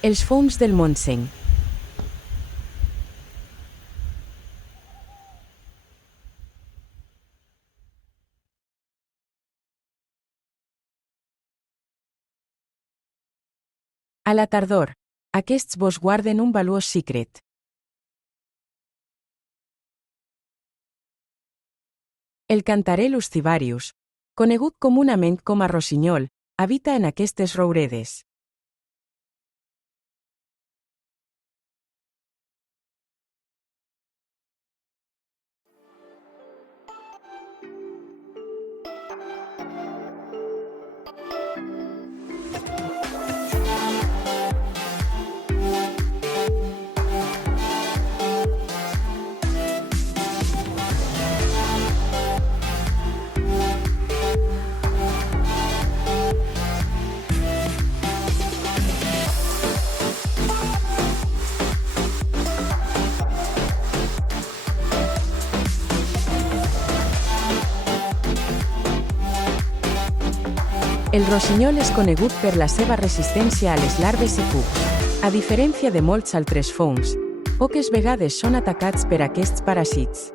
Els fongs del Montseny. A la tardor, aquests vos guarden un valuós secret. El cantarellus civarius, conegut comunament com a rossinyol, habita en aquestes rouredes. El rossinyol és conegut per la seva resistència a les larves i cucs. A diferència de molts altres fongs, poques vegades són atacats per aquests paràsits.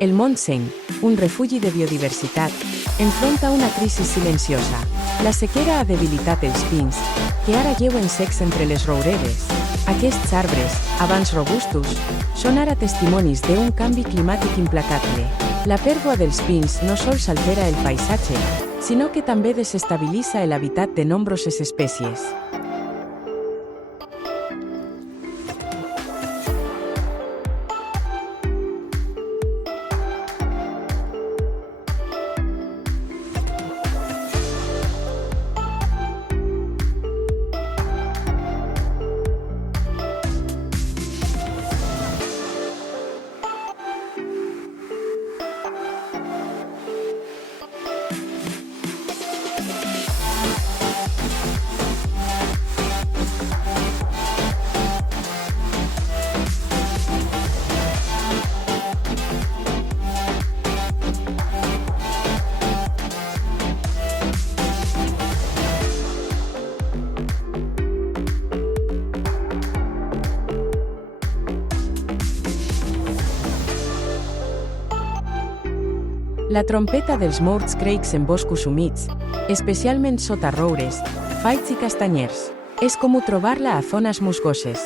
El Montseny, un refugi de biodiversitat, enfronta una crisi silenciosa. La sequera ha debilitat els pins, que ara lleuen secs entre les rouredes. Aquests arbres, abans robustos, són ara testimonis d'un canvi climàtic implacable. La pèrdua dels pins no sols altera el paisatge, sinó que també desestabilitza l'hàbitat de nombroses espècies. La trompeta dels morts creigs en boscos humits, especialment sota roures, faigs i castanyers. És comú trobar-la a zones musgoses.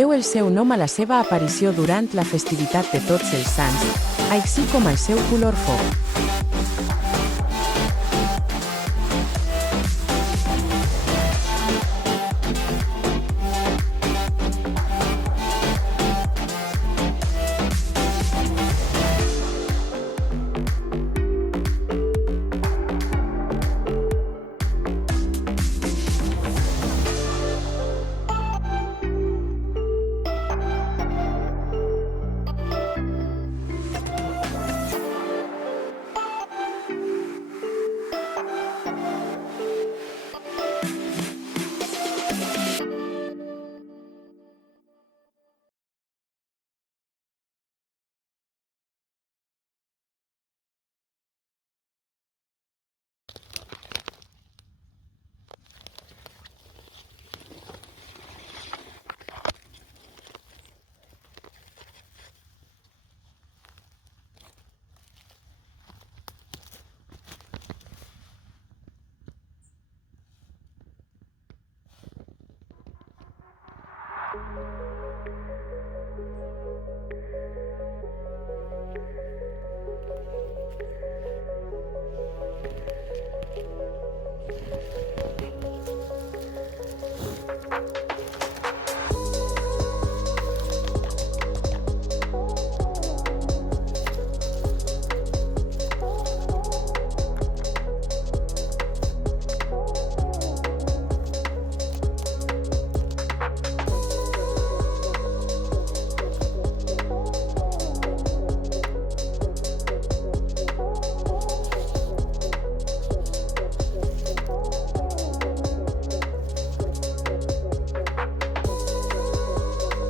Deu el seu nom a la seva aparició durant la festivitat de Tots els Sants, així com al seu color fosc.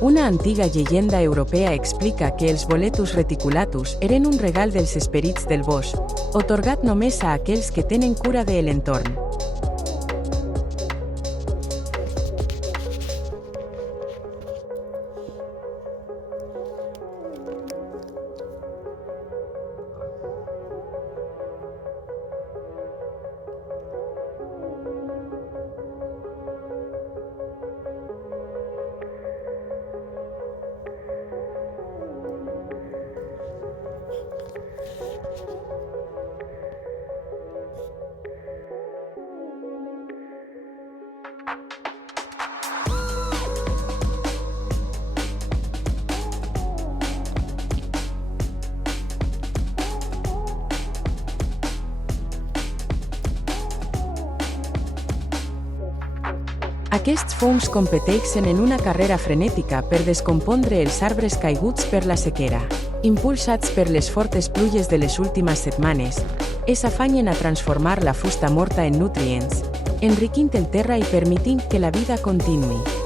Una antiga llegenda europea explica que els boletus reticulatus eren un regal dels esperits del bosc, otorgat només a aquells que tenen cura de l'entorn. Aquests fongs competeixen en una carrera frenètica per descompondre els arbres caiguts per la sequera. Impulsats per les fortes pluges de les últimes setmanes, s'afanyen a transformar la fusta morta en nutrients, enriquint el terra i permitint que la vida continuï.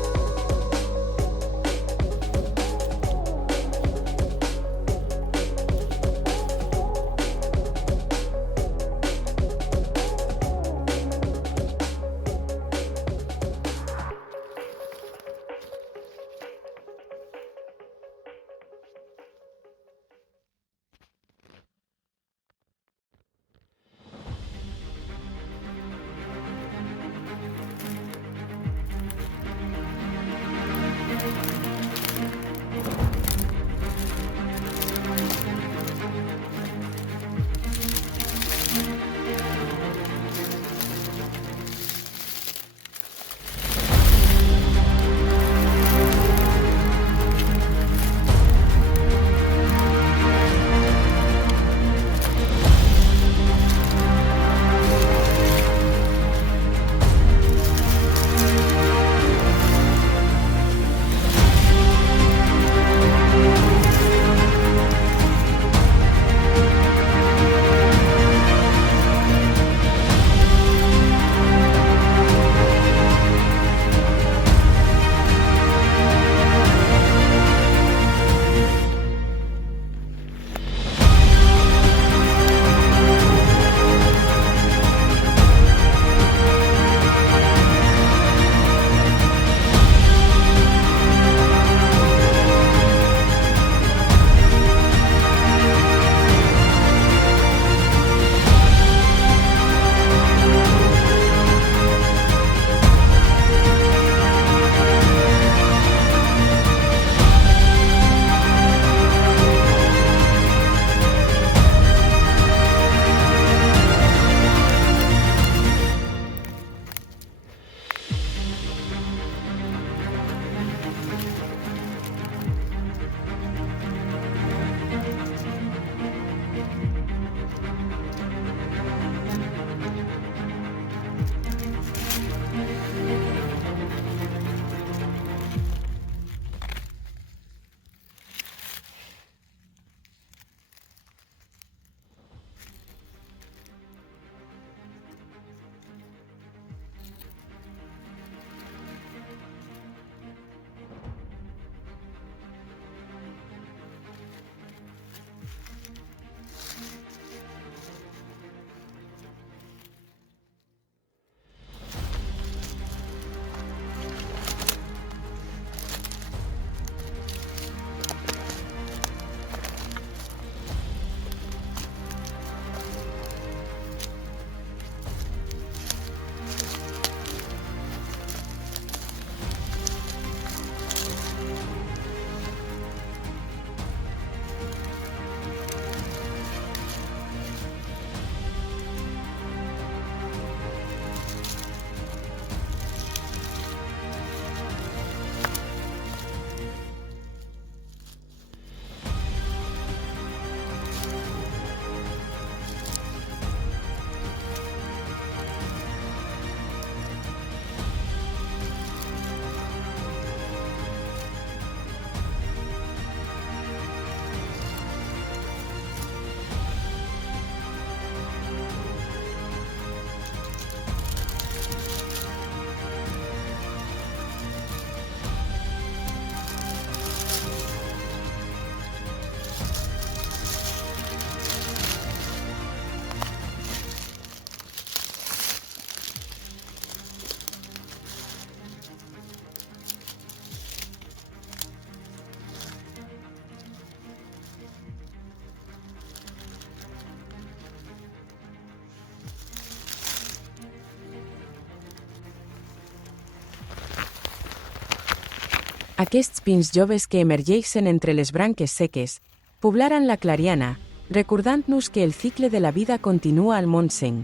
Aquests pins joves que emergeixen entre les branques seques, poblaran la clariana, recordant-nos que el cicle de la vida continua al Montseny.